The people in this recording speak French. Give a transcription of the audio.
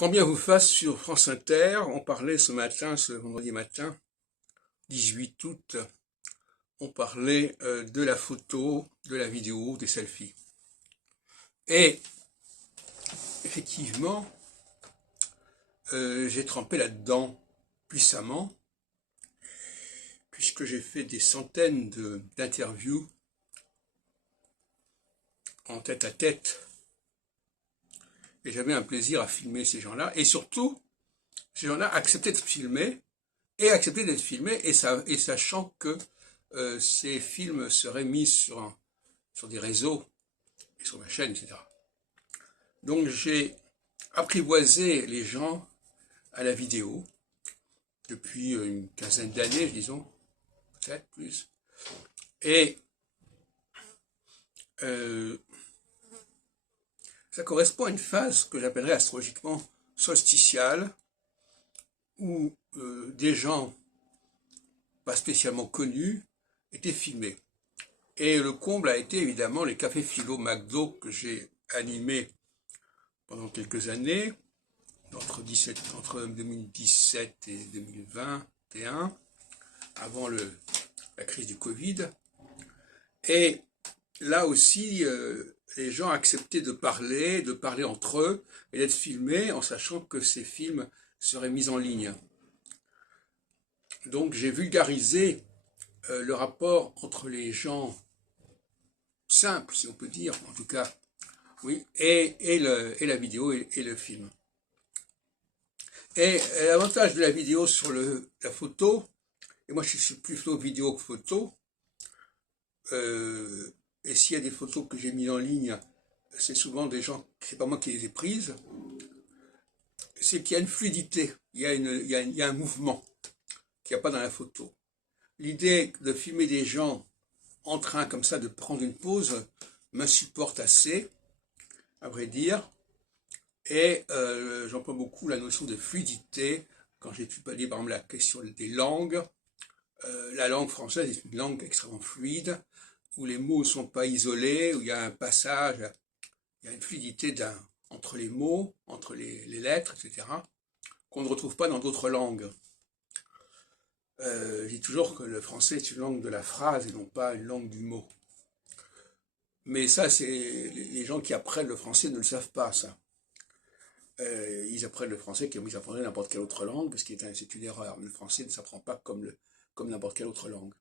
Grand bien vous fasse sur France Inter. On parlait ce matin, ce vendredi matin, 18 août, on parlait de la photo, de la vidéo, des selfies. Et effectivement, j'ai trempé là-dedans puissamment, puisque j'ai fait des centaines d'interviews en tête à tête. Et j'avais un plaisir à filmer ces gens-là. Et surtout, ces gens-là acceptaient d'être filmés, et sachant que ces films seraient mis sur des réseaux, et sur ma chaîne, etc. Donc j'ai apprivoisé les gens à la vidéo depuis une quinzaine d'années, disons, peut-être plus. Et ça correspond à une phase que j'appellerais astrologiquement solsticiale, où des gens pas spécialement connus étaient filmés. Et le comble a été évidemment les cafés philo McDo que j'ai animés pendant quelques années, entre 2017 et 2021, avant la crise du Covid. Et là aussi, les gens acceptaient de parler entre eux et d'être filmés en sachant que ces films seraient mis en ligne. Donc j'ai vulgarisé le rapport entre les gens simples, si on peut dire, en tout cas, oui, et la vidéo et le film. Et l'avantage de la vidéo sur la photo, et moi je suis plutôt vidéo que photo, et s'il y a des photos que j'ai mises en ligne, c'est souvent des gens, c'est pas moi qui les ai prises, c'est qu'il y a une fluidité, il y a un mouvement qu'il n'y a pas dans la photo. L'idée de filmer des gens en train comme ça de prendre une pause m'insupporte assez, à vrai dire, et j'emploie beaucoup la notion de fluidité quand j'étudie par exemple la question des langues. La langue française est une langue extrêmement fluide, où les mots ne sont pas isolés, où il y a un passage, il y a une fluidité entre les mots, entre les lettres, etc., qu'on ne retrouve pas dans d'autres langues. Je dis toujours que le français est une langue de la phrase et non pas une langue du mot. Mais ça, c'est les gens qui apprennent le français ne le savent pas, ça. Ils apprennent le français comme ils apprendraient n'importe quelle autre langue, ce qui est c'est une erreur. Le français ne s'apprend pas comme n'importe quelle autre langue.